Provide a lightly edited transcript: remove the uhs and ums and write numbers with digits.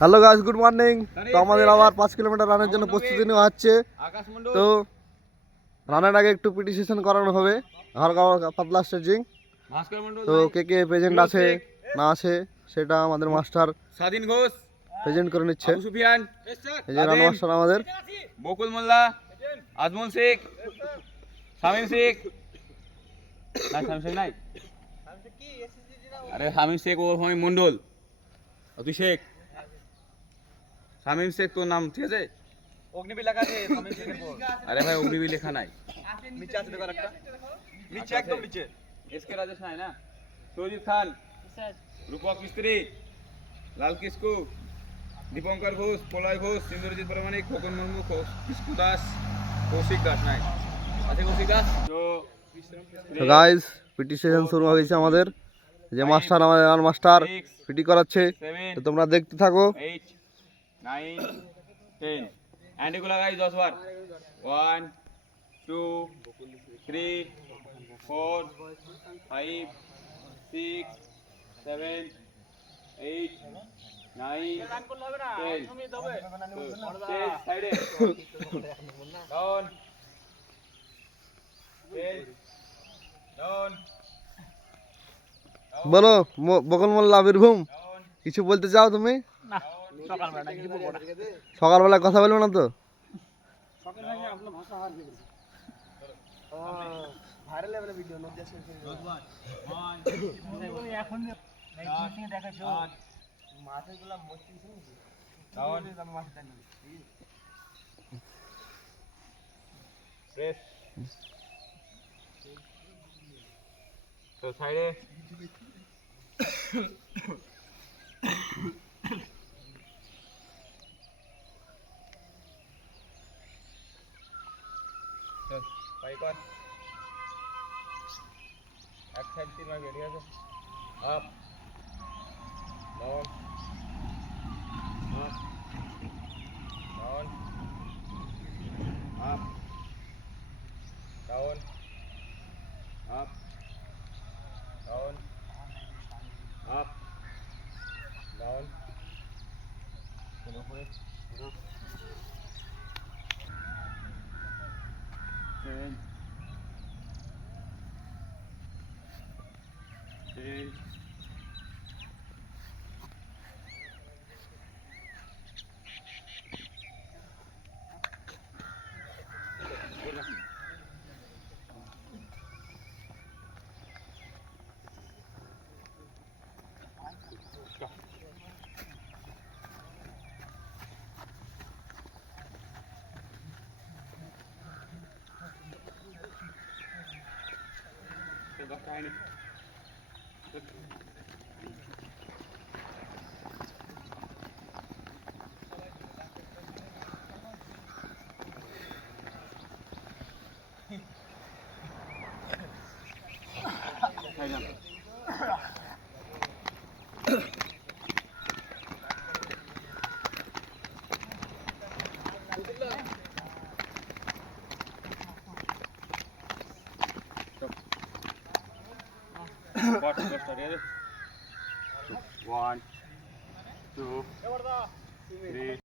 Hello guys, good morning. তো আমাদের আবার 5 কিলোমিটার রানের জন্য প্রস্তুতি নেওয়া হচ্ছে। তো রানের আগে একটু পিটি সেশন করানো হবে, হালকা হালকা পাতলা স্ট্রেচিং। তো কে কে প্রেজেন্ট আছে না আছে সেটা আমাদের মাস্টার স্বাধীন ঘোষ প্রেজেন্ট করে নিচ্ছে। আবু সুফিয়ান, এই যে রান মাস্টার আমাদের বকুল মোল্লা, আজমল শেখ, শামীম শেখ। না শামীম শেখ নাই, আরে শামীম শেখ ও আমি মন্ডল, তুই শেখ শামীম শেখ, তোর নাম ঠিক আছে? অগ্নিবীর লেখা আছে শামীম শেখের পর। আরে ভাই অগ্নিবীর লেখা নাই, নিচে আছে দেখো একটা, নিচে একদম নিচে। এসকে রাজেশ নাই না? সুজিত খান, রূপক মিস্ত্রি, লাল কিসকু, দীপঙ্কর ঘোষ, প্রলয় ঘোষ, সিন্দুরজিৎ প্রামাণিক, খোকন মুর্মু, কিসকু দাস, কৌশিক দাস নাই, আছে কৌশিক দাস। তো গাইস পিটি সেশন শুরু হয়ে গেছে আমাদের। যে মাস্টার আমাদের রান মাস্টার পিটি করাচ্ছে, তো তোমরা দেখতে থাকো। 8 9 10 এন্ড এগুলা গাইস 10 বার। 1 2 3 4 5 6 7 8 9 10 সাইডে ডাউন 10 ডাউন বলো বকুল মোল্লা, বীরভূম, কিছু বলতে চাও তুমি? না সকালবেলা কিছু বলবো না। সকালবেলা কথা বলবো না তো? সকালবেলা আপনার ভাষা হার দিবে। ভাইরাল লেভেলের ভিডিও নট জাস্ট এখন মিটিং দেখাছো মাছেরগুলো মরছিস নাকি? ডাউন আমি মাছ দেন না প্রেস তো সাইডে চল পাই কর এক সাইড তিন মার ঠিক আছে। Up down up down up down up down up down চলো উপরে 10 10 কাহিনী What is the story? 1 2 3